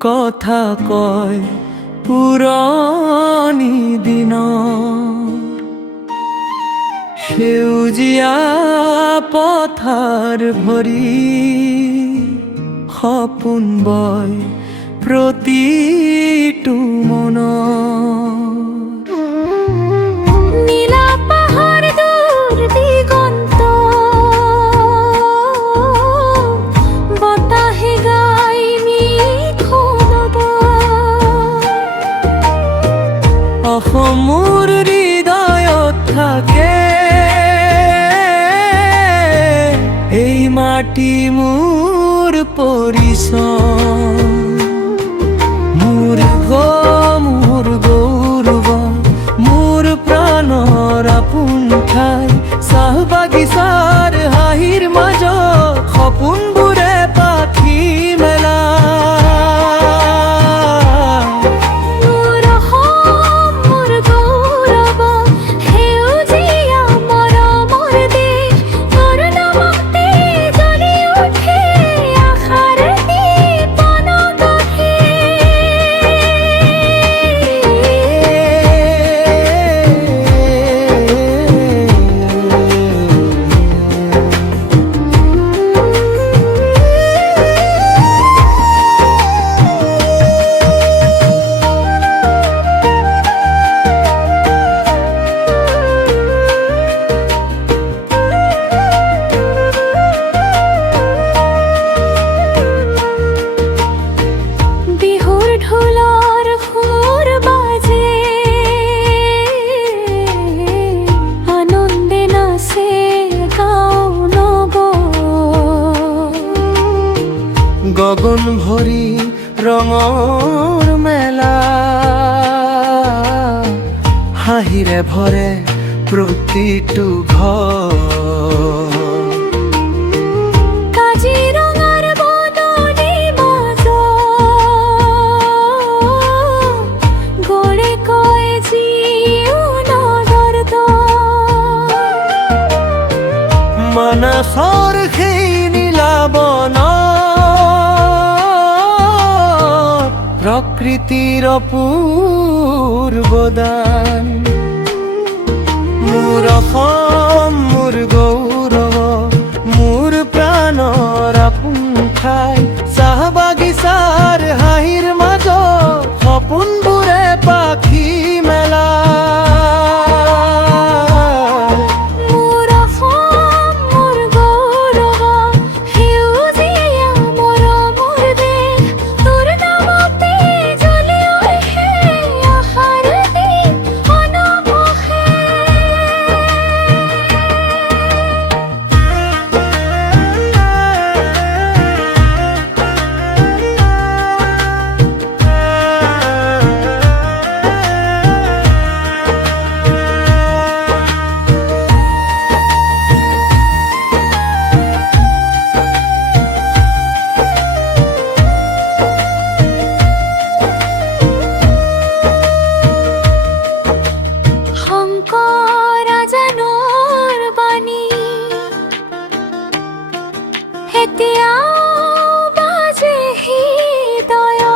কথা কয় পুৰণি দিনৰ সেউজীয়া পথাৰ ভৰি সপোন বয় প্ৰতিটো মনত নীলা পাহাৰ দূৰ দিগন্ত বতাহে গাই নিখুঁত অসমৰ হৃদয়ত থাকে এই মাটি মোৰ পৰিচয় মোৰ মোৰ গৌৰৱ মোৰ প্ৰাণৰ আপোন ঠাই চাহ বাগিচাৰ হাঁহিৰ মাজত সপোনবোৰে পাখি মেলা মোৰ অসম মোৰ গৌৰৱ সেউজীয়া মৰমৰ দেশ তোৰ নামতে জ্বলি উঠে আশাৰ দীপন গঢ়ে বিহুৰ ঢোলৰ সুৰ বাজে আনন্দে নাচে গাঁও নগৰ গগন ভৰি ৰঙৰ মেলা হাঁহিৰে ভৰে প্ৰতিটো ঘৰ কাজিৰঙাৰ বননি মাজত গড়ে কয় জীৱনৰ দৰ মানসৰ সেই নীলা বন প্ৰকৃতিৰ অপূৰ্ব দান মোৰ অসম মোৰ গৌৰৱ মোৰ প্ৰাণৰ আপোন ঠাই চাহ বাগিচাৰ হাঁহিৰ মাজত সপোনবোৰে পাখি মেলা মোৰ অসম মোৰ গৌৰৱ সেউজীয়া মৰমৰ দেশ তোৰ নামতে জ্বলি উঠে আশাৰ দীপ অনবহে শংকৰ ৰাজানৰ বাণী এতিয়াও বাজে হৃদয়ত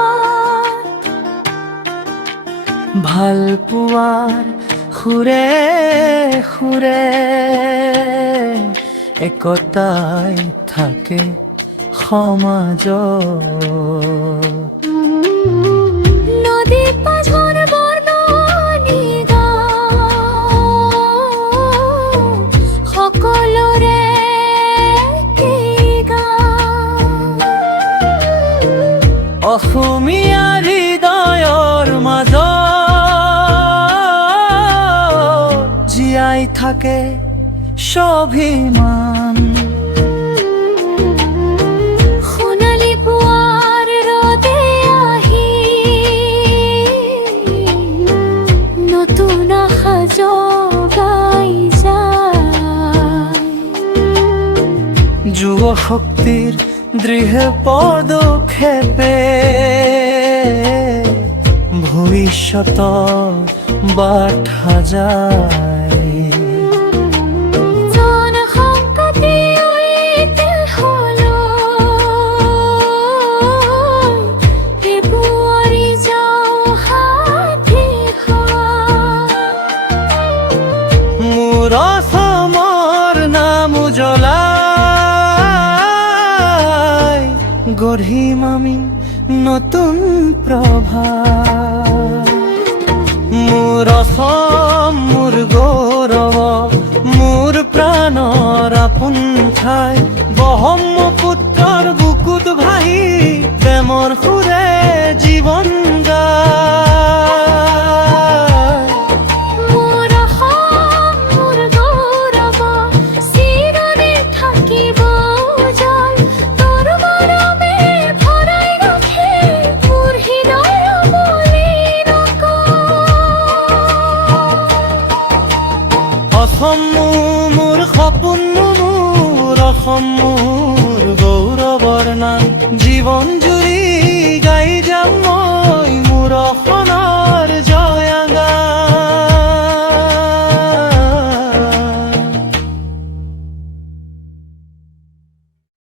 ভাল পোৱাৰ সুৰে সুৰে একতাই থাকে সমাজত নদী পাঝৰ বৰ্ণনি গান সকলোৰে এই গান অসমীয়া হৃদয়ৰ মাজত জীয়াই থাকে স্বাভিমান সোণালী পুৱাৰ ৰ'দে আহি নতুন আশা জগাই যায় যুৱ শক্তিৰ দৃঢ় পদক্ষেপে ভৱিষ্যতৰ বাট সাজায় জনসংকটে উৰিতে হলো গঢ়িম আমি নতুন প্ৰভাত। মোৰ অসম মোৰ গৌৰৱ, মোৰ প্ৰাণৰ আপোন ঠাই, ব্ৰহ্মপুত্ৰৰ বুকুত ভাহি প্ৰেমৰ সুৰে জীৱন গায়। মোৰ অসম মোৰ গৌৰৱ, চিৰদিন থাকিব উজ্জ্বল। তোৰ মৰমে ভৰাই ৰাখে মোৰ হৃদয় মলিন অসম মোৰ সপোন, মোৰ অসম মোৰ গৌৰৱৰ নাম, জীৱন জুৰি গাই যা